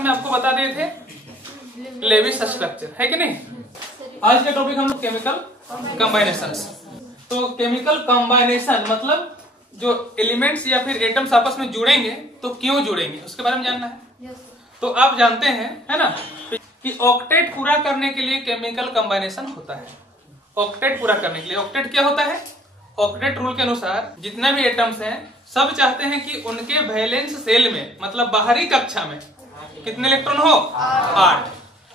में आपको बता दिए थे लेविस स्ट्रक्चर, है कि नहीं। आज का टॉपिक हम लोग केमिकल कॉम्बिनेशन। तो केमिकल कॉम्बिनेशन मतलब जो एलिमेंट्स या फिर एटम्स आपस में जुड़ेंगे तो क्यों जुड़ेंगे उसके बारे में जानना है। तो आप जानते हैं, है ना, कि ऑक्टेट पूरा करने के लिए केमिकल कॉम्बिनेशन होता है। ऑक्टेट पूरा करने के लिए ऑक्टेट क्या होता है? ऑक्टेट रूल के अनुसार जितने भी एटम्स हैं सब चाहते हैं कि उनके वैलेंस सेल में, मतलब बाहरी कक्षा में कितने इलेक्ट्रॉन हो? 8।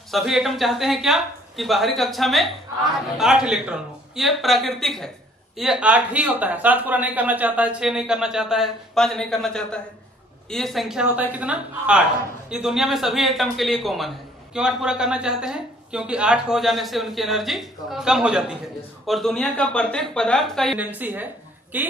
सभी एटम चाहते हैं क्या कि बाहरी कक्षा में 8 इलेक्ट्रॉन हो। ये प्राकृतिक है, ये 8 ही होता है। 7 पूरा नहीं करना चाहता है, 6 नहीं करना चाहता है, 5 नहीं करना चाहता है। ये संख्या होता है कितना? 8। ये दुनिया में सभी एटम के लिए कॉमन है। क्यों 8 पूरा करना चाहते हैं? क्योंकि 8 हो जाने से उनकी एनर्जी कम हो जाती है। और दुनिया का प्रत्येक पदार्थ का ये टेंडेंसी है कि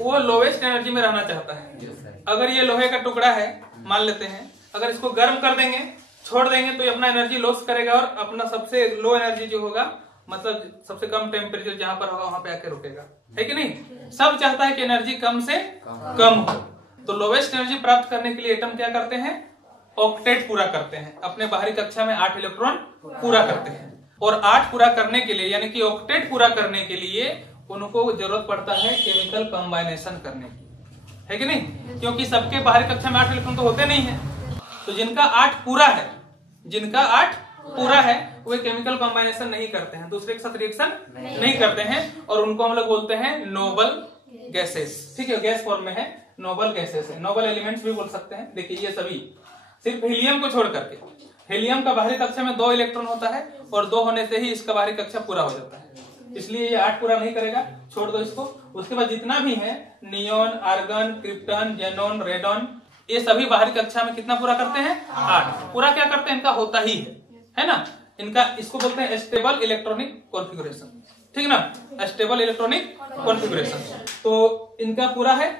वो लोवेस्ट एनर्जी में रहना चाहता है। अगर ये लोहे का टुकड़ा है, मान लेते हैं, अगर इसको गर्म कर देंगे, छोड़ देंगे तो ये अपना एनर्जी लॉस करेगा और अपना सबसे लो एनर्जी जो होगा, मतलब सबसे कम टेम्परेचर जहां पर होगा वहां पे आके रुकेगा, है कि नहीं। सब चाहता है कि एनर्जी कम से कम हो। तो लोवेस्ट एनर्जी प्राप्त करने के लिए एटम क्या करते हैं? ऑक्टेट पूरा करते हैं। अपने बाहरी कक्षा में 8 इलेक्ट्रॉन पूरा करते हैं। और 8 पूरा करने के लिए, यानी कि ऑक्टेट पूरा करने के लिए उनको जरूरत पड़ता है केमिकल कॉम्बिनेशन करने की, है कि नहीं। क्योंकि सबके बाहरी कक्षा में 8 इलेक्ट्रॉन तो होते नहीं है। तो जिनका 8 पूरा है, जिनका 8 पूरा है, वे केमिकल कॉम्बिनेशन नहीं करते हैं, दूसरे के साथ रिएक्शन नहीं करते हैं। और उनको हम लोग बोलते हैं नोबल गैसेस। ठीक है, गैस फॉर्म में है, नोबल गैसेस है। नोबल एलिमेंट्स भी बोल सकते हैं। देखिए ये सभी सिर्फ हीलियम को छोड़ करके, हीलियम का बाहरी कक्षा में 2 इलेक्ट्रॉन होता है और 2 होने से ही इसका बाहरी कक्षा पूरा हो जाता है। इसलिए ये 8 पूरा नहीं करेगा, छोड़ दो इसको। उसके बाद जितना भी है, neon, argon, krypton, xenon, radon, ये सभी बाहरी कक्षा में कितना पूरा करते हैं? 8 पूरा। क्या करते हैं? इनका होता ही है ना। इनका इसको बोलते हैं स्टेबल इलेक्ट्रॉनिक कॉन्फ़िगरेशन, ठीक ना, स्टेबल इलेक्ट्रॉनिक कॉन्फ़िगरेशन। तो इनका पूरा है,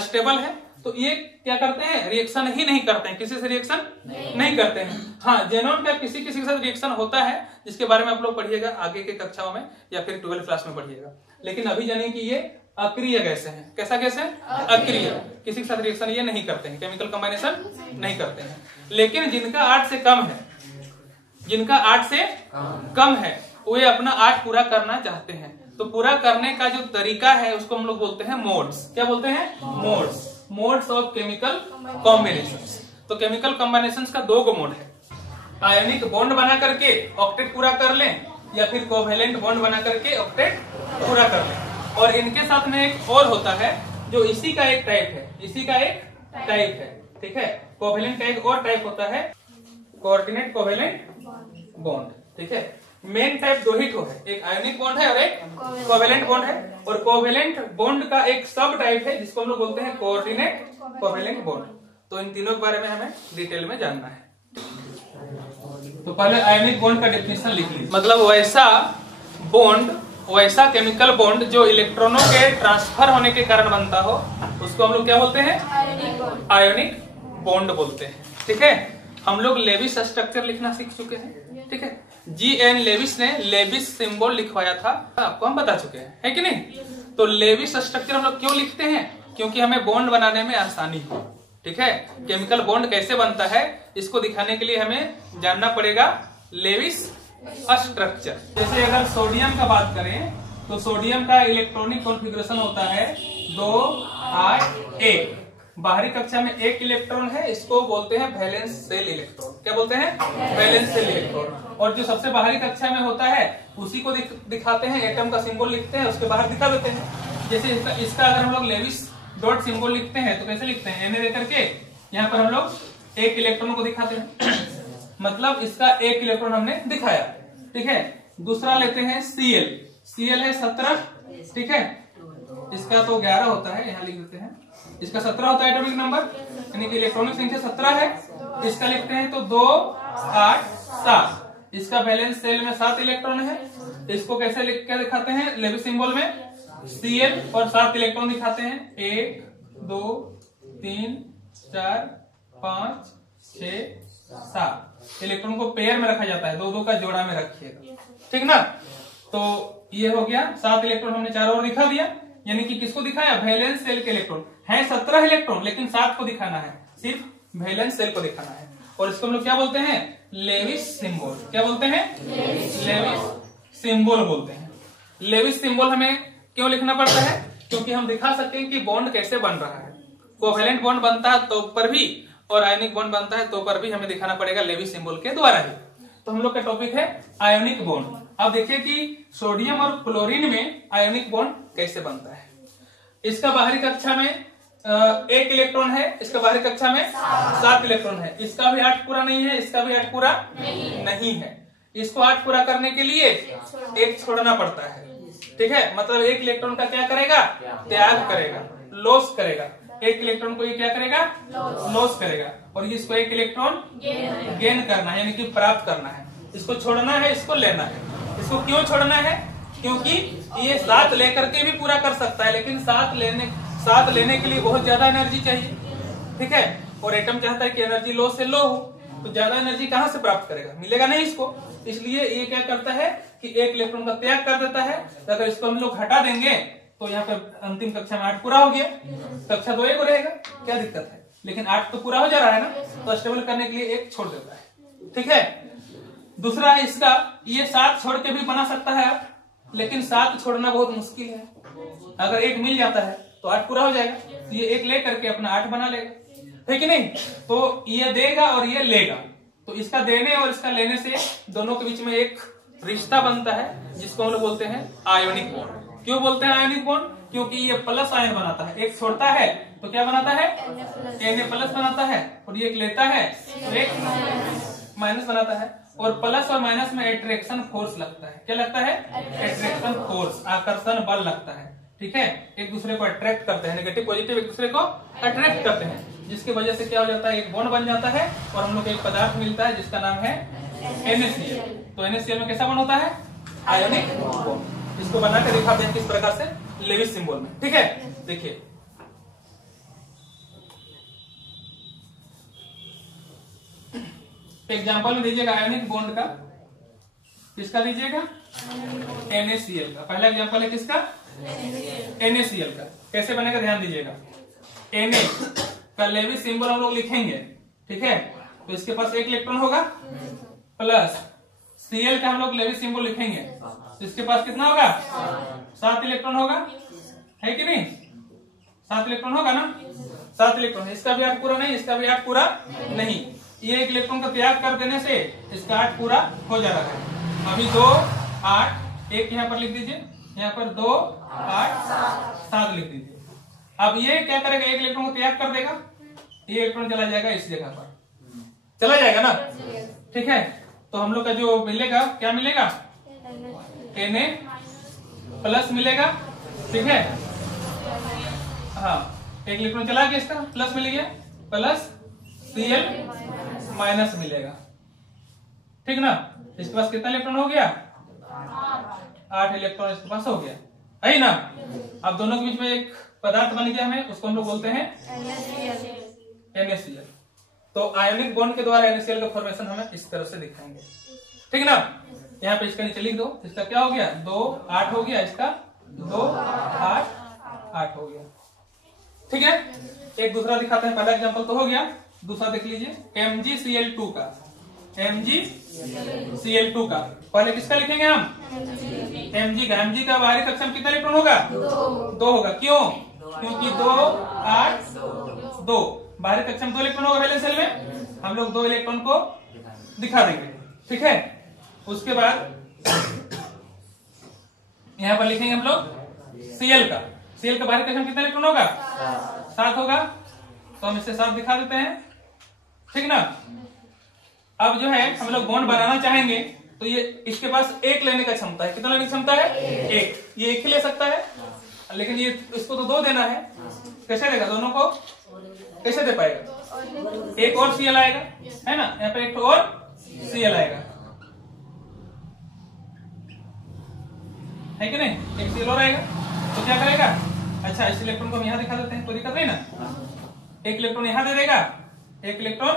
स्टेबल है। तो ये क्या करते हैं? रिएक्शन ही नहीं करते हैं, किसी से रिएक्शन नहीं करते हैं। हाँ, जेनोन का किसी किसी के साथ रिएक्शन होता है, जिसके बारे में आप लोग पढ़िएगा आगे के कक्षाओं में या फिर 12th क्लास में पढ़िएगा। लेकिन अभी जानिए कि ये अक्रिय गैस है। कैसा गैस है? अक्रिय। किसी के साथ रिएक्शन ये नहीं करते हैं, केमिकल कॉम्बिनेशन नहीं करते हैं। लेकिन जिनका 8 से कम है, जिनका 8 से कम है, वे अपना 8 पूरा करना चाहते हैं। तो पूरा करने का जो तरीका है उसको हम लोग बोलते हैं मोड्स। क्या बोलते हैं? Modes. Modes of chemical combinations. तो केमिकल कॉम्बिनेशंस का 2 मोड है। आयनिक बॉन्ड बना करके ऑक्टेट पूरा कर लें, या फिर कोवेलेंट बॉन्ड बना करके ऑक्टेट पूरा कर लें। और इनके साथ में एक और होता है जो इसी का एक टाइप है, इसी का एक टाइप है, ठीक है। कोवेलेंट का एक और टाइप होता है कोऑर्डिनेट कोवेलेंट बॉन्ड, ठीक है। मेन टाइप 2 ही है, एक आयनिक बॉन्ड है और एक कोवेलेंट बॉन्ड है। और कोवेलेंट बॉन्ड का एक सब टाइप है जिसको हम लोग बोलते हैं कोऑर्डिनेट कोवेलेंट बॉन्ड। तो इन तीनों के बारे में हमें डिटेल में जानना है। तो पहले आयनिक बॉन्ड का डेफिनेशन लिख लीजिए। मतलब वैसा बॉन्ड, वैसा केमिकल बॉन्ड जो इलेक्ट्रॉनों के ट्रांसफर होने के कारण बनता हो, उसको हम लोग क्या बोलते हैं? आयनिक बॉन्ड बोलते हैं, ठीक है। हम लोग लेविस स्ट्रक्चर लिखना सीख चुके हैं, ठीक है। G.N. लेविस ने लेविस सिंबल लिखवाया था, आपको हम बता चुके हैं, है कि नहीं। तो लेविस स्ट्रक्चर हम लोग क्यों लिखते हैं? क्योंकि हमें बॉन्ड बनाने में आसानी हो, ठीक है। केमिकल बॉन्ड कैसे बनता है इसको दिखाने के लिए हमें जानना पड़ेगा लेविस स्ट्रक्चर। जैसे अगर सोडियम का बात करें तो सोडियम का इलेक्ट्रॉनिक कॉन्फ़िगरेशन होता है 2 8 1। बाहरी कक्षा में 1 इलेक्ट्रॉन है, इसको बोलते हैं वैलेंस सेल इलेक्ट्रॉन। क्या बोलते हैं? Valence shell electron. और जो सबसे बाहरी कक्षा में होता है उसी को दिखाते हैं, एटम का सिंबल लिखते हैं, उसके बाहर दिखा देते हैं। जैसे इसका अगर हम लोग लेविस डॉट सिंबल लिखते हैं तो कैसे लिखते हैं? Na लेकर के यहाँ पर हम लोग 1 इलेक्ट्रॉन को दिखाते हैं मतलब इसका 1 इलेक्ट्रॉन हमने दिखाया, ठीक है। दूसरा लेते हैं Cl। Cl है 17, ठीक है। इसका तो 11 होता है, यहाँ लिख देते हैं। इसका 17 होता है एटॉमिक नंबर, यानी कि इलेक्ट्रॉनिक संख्या 17 है। इसका लिखते हैं तो 2 8 7। इसका वैलेंस सेल में 7 इलेक्ट्रॉन है। इसको कैसे लिख के दिखाते हैं? लेविस सिंबल में Cl और 7 इलेक्ट्रॉन दिखाते हैं। 1 2 3 4 5 6 7 इलेक्ट्रॉन को पेयर में रखा जाता है, 2-2 का जोड़ा में रखिएगा, ठीक ना। तो ये हो गया 7 इलेक्ट्रॉन हमने चारों ओर दिखा दिया। यानी कि किसको दिखाया? वैलेंस सेल के इलेक्ट्रॉन है 17 इलेक्ट्रॉन, लेकिन 7 को दिखाना है, सिर्फ वैलेंस सेल को दिखाना है। और इसको हम लोग क्या बोलते हैं, लेविस सिंबल। क्या बोलते हैं, लेविस सिंबल बोलते हैं। लेविस सिंबल हमें क्यों लिखना पड़ता है, क्योंकि हम दिखा सकते हैं कि बॉन्ड कैसे बन रहा है। कोवेलेंट बॉन्ड बनता है तो पर भी और आयोनिक बॉन्ड बनता है तो पर भी हमें दिखाना पड़ेगा लेविस सिंबल के द्वारा ही। तो हम लोग का टॉपिक है आयोनिक बॉन्ड। अब देखिए कि सोडियम और क्लोरीन में आयोनिक बॉन्ड कैसे बनता है। इसका बाहरी कक्षा में 1 इलेक्ट्रॉन है, इसका बाहरी कक्षा में 7 इलेक्ट्रॉन है। इसका भी 8 पूरा नहीं है, इसका भी 8 पूरा नहीं है। इसको 8 पूरा करने के लिए 1 छोड़ना पड़ता है। ठीक है, मतलब 1 इलेक्ट्रॉन का क्या करेगा, त्याग करेगा, लॉस करेगा। 1 इलेक्ट्रॉन को ये क्या करेगा, लॉस करेगा। और इसको 1 इलेक्ट्रॉन गेन करना है, यानी कि प्राप्त करना है। इसको छोड़ना है, इसको लेना है। इसको क्यों छोड़ना है, क्योंकि ये 7 लेकर के भी पूरा कर सकता है, लेकिन 7 लेने के लिए बहुत ज्यादा एनर्जी चाहिए। ठीक है, और एटम चाहता है कि एनर्जी लो से लो हो, तो ज्यादा एनर्जी कहां से प्राप्त करेगा, मिलेगा नहीं इसको। इसलिए ये क्या करता है कि 1 इलेक्ट्रॉन का त्याग कर देता है। अगर इसको हम लोग हटा देंगे तो यहाँ पर अंतिम कक्षा में 8 पूरा हो गया, कक्षा 2 1 रहेगा, क्या दिक्कत है। लेकिन 8 तो पूरा हो जा रहा है ना, तो स्टेबल करने के लिए 1 छोड़ देता है। ठीक है, दूसरा है इसका, ये 7 छोड़ के भी बना सकता है आप, लेकिन 7 छोड़ना बहुत मुश्किल है। अगर 1 मिल जाता है तो 8 पूरा हो जाएगा। तो ये 1 ले करके अपना 8 बना लेगा, है कि नहीं। तो ये देगा और ये लेगा, तो इसका देने और इसका लेने से दोनों के बीच में एक रिश्ता बनता है, जिसको हम लोग बोलते हैं आयोनिक बॉन्ड। क्यों बोलते हैं आयोनिक बॉन्ड, क्योंकि ये प्लस आयन बनाता है। 1 छोड़ता है तो क्या बनाता है, Na+ बनाता है, और ये 1 लेता है तो 1 माइनस बनाता है। और प्लस और माइनस में अट्रैक्शन फोर्स लगता है। क्या लगता है, अट्रैक्शन फोर्स, आकर्षण बल लगता है। ठीक है, एक दूसरे को अट्रैक्ट करते हैं, नेगेटिव पॉजिटिव एक दूसरे को अट्रैक्ट करते हैं, जिसकी वजह से क्या हो जाता है, एक बॉन्ड बन जाता है और हम लोग को एक पदार्थ मिलता है जिसका नाम है NaCl। तो NaCl में कैसा बॉन्ड होता है, आयोनिक बॉन्ड। इसको बना के दिखाते हैं किस प्रकार से, लेविस सिंबल में। ठीक है, देखिए एग्जाम्पल में दीजिएगा आयोनिक बॉन्ड का, किसका दीजिएगा, NaCl का। पहला एग्जाम्पल है किसका, NaCl का। कैसे बनेगा ध्यान दीजिएगा। Na का लेविस सिंबल हम लोग लिखेंगे, ठीक है। तो इसके पास 1 इलेक्ट्रॉन होगा, प्लस Cl का हम लोग लेविस सिंबल लिखेंगे, तो इसके पास कितना होगा, 7 इलेक्ट्रॉन होगा, है कि नहीं। 7 इलेक्ट्रॉन होगा ना, 7 इलेक्ट्रॉन। इसका भी 8 पूरा नहीं, इसका भी 8 पूरा नहीं। ये 1 इलेक्ट्रॉन का त्याग कर देने से इसका 8 पूरा हो जा रहा है। अभी 2 8 1 यहाँ पर लिख दीजिए, यहाँ पर 2 8 7 लिख दीजिए। अब ये क्या करेगा, 1 इलेक्ट्रॉन को त्याग कर देगा, ये इलेक्ट्रॉन चला जाएगा इस जगह पर, चला जाएगा ना। ठीक है, तो हम लोग का जो मिलेगा, क्या मिलेगा, Na+ मिलेगा। ठीक है, हाँ 1 इलेक्ट्रॉन चला गया, इसका प्लस मिल गया, प्लस Cl- मिलेगा। ठीक ना, इसके पास कितना इलेक्ट्रॉन हो गया, 8 इलेक्ट्रॉन इसके पास हो गया, है ना। अब दोनों के बीच में एक पदार्थ बन गया हमें, उसको हम लोग बोलते हैं NaCl। तो आयोनिक बॉन्ड के द्वारा NaCl का फॉर्मेशन हमें इस तरह से दिखाएंगे, ठीक ना। यहाँ पे इसका नीचे लिख दो, इसका क्या हो गया, 2 8 हो गया, इसका 2 8 8 हो गया। ठीक है, एक दूसरा दिखाते हैं। पहला एग्जांपल तो हो गया, दूसरा देख लीजिए MgCl2 का। MgCl2 का पहले किसका लिखेंगे हम, Mg का बाहरी कक्षा में कितना इलेक्ट्रॉन होगा, 2 होगा। क्यों, क्योंकि 2 8 2 बाहरी कक्षा में 2 इलेक्ट्रॉन होगा वैलेंस शेल में, हम लोग 2 इलेक्ट्रॉन को दिखा देंगे। ठीक है, उसके बाद यहाँ पर लिखेंगे हम लोग Cl का। Cl का बाहरी कक्षा में कितना इलेक्ट्रॉन होगा, 7 होगा, तो हम इससे 7 दिखा देते हैं। ठीक ना। अब जो है हम लोग बॉन्ड बनाना चाहेंगे, तो ये इसके पास 1 लेने का क्षमता है। कितना लेने की क्षमता है, 1। ये 1 ही ले सकता है, लेकिन ये इसको तो 2 देना है। कैसे देगा, दोनों को कैसे दे पाएगा, 1 और Cl आएगा, है ना। यहाँ पे 1 और Cl आएगा, है कि नहीं, 1 Cl और आएगा। तो क्या करेगा, अच्छा इस इलेक्ट्रॉन को हम यहाँ दिखा देते हैं, कोई दिक्कत नहीं ना। 1 इलेक्ट्रॉन यहाँ दे देगा, 1 इलेक्ट्रॉन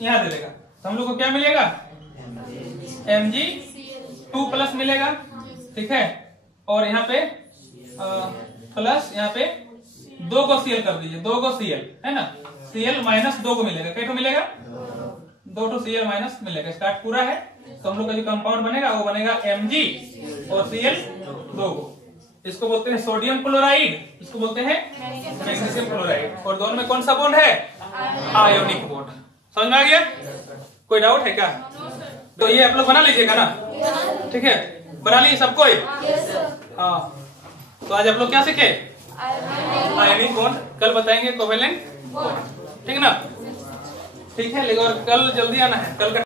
यहाँ दे देगा, तो हम लोग को क्या मिलेगा, Mg2+ मिलेगा। ठीक है, और यहाँ पे प्लस, यहाँ पे 2 को Cl कर दीजिए, 2 को Cl, है ना। Cl- 2 को मिलेगा, क्या मिलेगा, 2 to Cl माइनस मिलेगा। स्टार्ट पूरा है तो हम लोग का जो कंपाउंड बनेगा वो बनेगा Mg और Cl 2। इसको बोलते हैं सोडियम क्लोराइड, इसको बोलते हैं मैग्नीशियम क्लोराइड। और दोनों में कौन सा बॉन्ड है? Ionic bond. समझ में आ गया? कोई डाउट है क्या? तो ये आप लोग बना लीजिएगा ना, ठीक है? बना लिए सबको? हाँ, तो आज आप लोग क्या सीखे? Ionic bond. कल बताएंगे कोवेलेंट बॉन्ड, ठीक है ना? ठीक है, लेकिन और कल जल्दी आना है, कल का